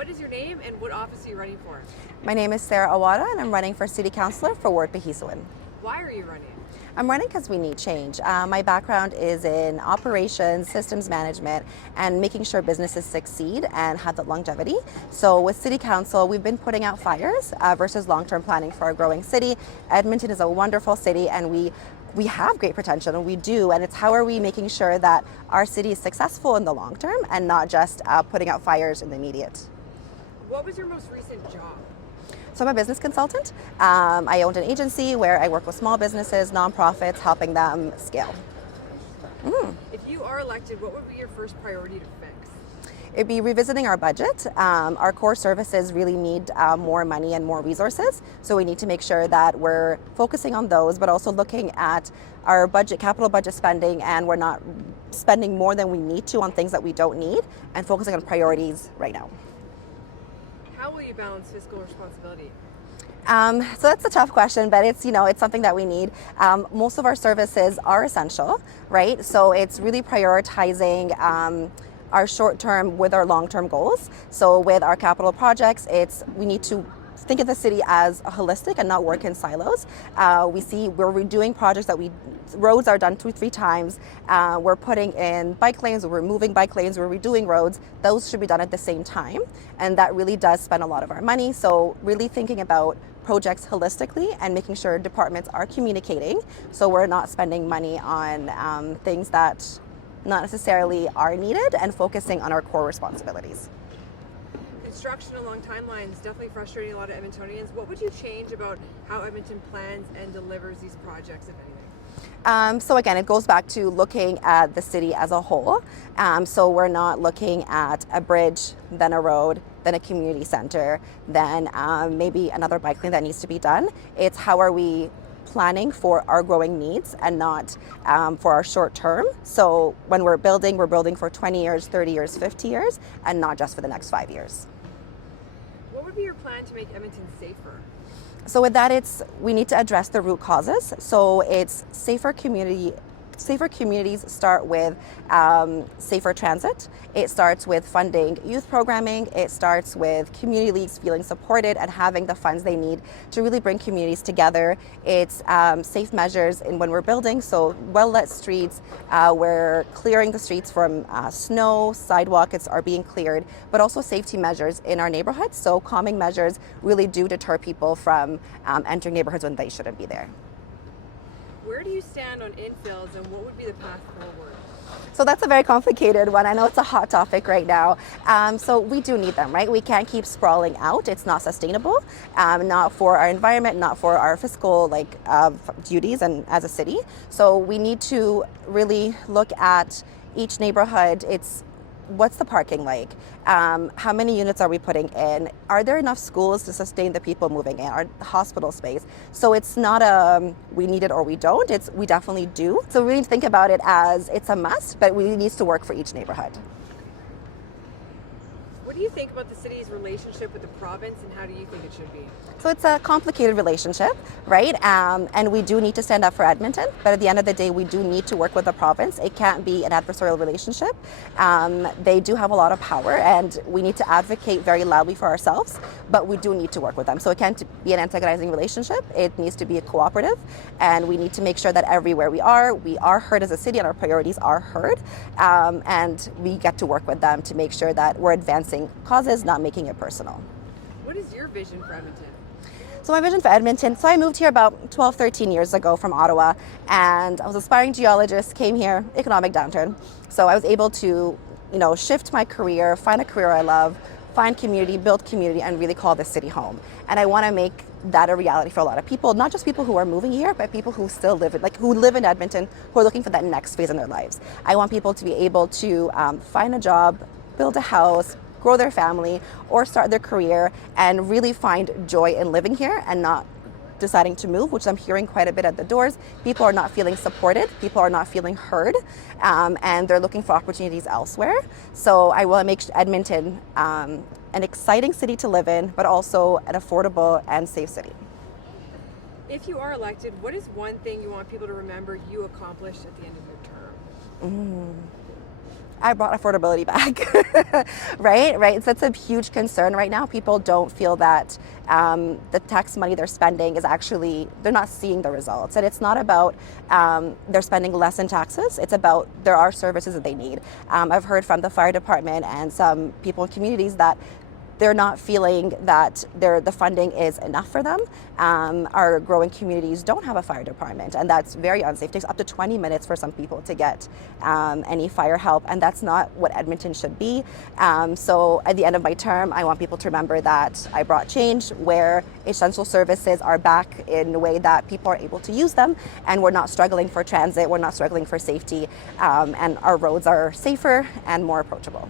What is your name and what office are you running for? My name is Sara AWATTA and I'm running for City Councillor for Ward Pihêsiwin. Why are you running? I'm running because we need change. My background is in operations, systems management, and making sure businesses succeed and have the longevity. So with City Council, we've been putting out fires versus long-term planning for a growing city. Edmonton is a wonderful city and we have great potential, and we do, and it's how are we making sure that our city is successful in the long term and not just putting out fires in the immediate. What was your most recent job? So I'm a business consultant. I owned an agency where I work with small businesses, nonprofits, helping them scale. If you are elected, what would be your first priority to fix? It'd be revisiting our budget. Our core services really need more money and more resources. So we need to make sure that we're focusing on those, but also looking at our budget, capital budget spending, and we're not spending more than we need to on things that we don't need, and focusing on priorities right now. How will you balance fiscal responsibility? So that's a tough question, but it's something that we need. Most of our services are essential, right? So it's really prioritizing our short-term with our long-term goals. So with our capital projects, we need to think of the city as a holistic and not work in silos. We see we're redoing projects roads are done 2-3 times. We're putting in bike lanes, we're removing bike lanes, we're redoing roads. Those should be done at the same time. And that really does spend a lot of our money. So really thinking about projects holistically and making sure departments are communicating so we're not spending money on things that not necessarily are needed, and focusing on our core responsibilities. Construction along timelines definitely frustrating a lot of Edmontonians. What would you change about how Edmonton plans and delivers these projects, if anything? So again, it goes back to looking at the city as a whole. So we're not looking at a bridge, then a road, then a community center, then maybe another bike lane that needs to be done. It's how are we planning for our growing needs and not for our short term. So when we're building for 20 years, 30 years, 50 years, and not just for the next 5 years. What would be your plan to make Edmonton safer? So with that, we need to address the root causes. So it's safer communities start with safer transit. It starts with funding youth programming. It starts with community leagues feeling supported and having the funds they need to really bring communities together. It's safe measures when we're building, so well-lit streets. We're clearing the streets from snow, sidewalks are being cleared, but also safety measures in our neighborhoods. So calming measures really do deter people from entering neighborhoods when they shouldn't be there. Where do you stand on infills, and what would be the path forward? So that's a very complicated one. I know it's a hot topic right now. So we do need them, right? We can't keep sprawling out. It's not sustainable, not for our environment, not for our fiscal duties and as a city. So we need to really look at each neighborhood. What's the parking like? How many units are we putting in? Are there enough schools to sustain the people moving in? Our hospital space? So it's not we need it or we don't. We definitely do. So we need to think about it as it's a must, but we need to work for each neighborhood. What do you think about the city's relationship with the province, and how do you think it should be? So it's a complicated relationship, right? And we do need to stand up for Edmonton, but at the end of the day, we do need to work with the province. It can't be an adversarial relationship. They do have a lot of power, and we need to advocate very loudly for ourselves, but we do need to work with them. So it can't be an antagonizing relationship. It needs to be a cooperative, and we need to make sure that everywhere we are heard as a city, and our priorities are heard, and we get to work with them to make sure that we're advancing causes, not making it personal. What is your vision for Edmonton? So my vision for Edmonton, so I moved here about 12, 13 years ago from Ottawa, and I was an aspiring geologist, came here, economic downturn. So I was able to, shift my career, find a career I love, find community, build community, and really call this city home. And I want to make that a reality for a lot of people, not just people who are moving here, but people who still live in Edmonton, who are looking for that next phase in their lives. I want people to be able to find a job, build a house, grow their family, or start their career and really find joy in living here and not deciding to move, which I'm hearing quite a bit at the doors. People are not feeling supported, people are not feeling heard, and they're looking for opportunities elsewhere. So I want to make Edmonton an exciting city to live in, but also an affordable and safe city. If you are elected, what is one thing you want people to remember you accomplished at the end of your term? I brought affordability back, right? So that's a huge concern right now. People don't feel that the tax money they're spending is actually, they're not seeing the results. And it's not about they're spending less in taxes, it's about there are services that they need. I've heard from the fire department and some people in communities that they're not feeling that the funding is enough for them. Our growing communities don't have a fire department, and that's very unsafe. It takes up to 20 minutes for some people to get any fire help, and that's not what Edmonton should be. So at the end of my term, I want people to remember that I brought change where essential services are back in a way that people are able to use them, and we're not struggling for transit, we're not struggling for safety, and our roads are safer and more approachable.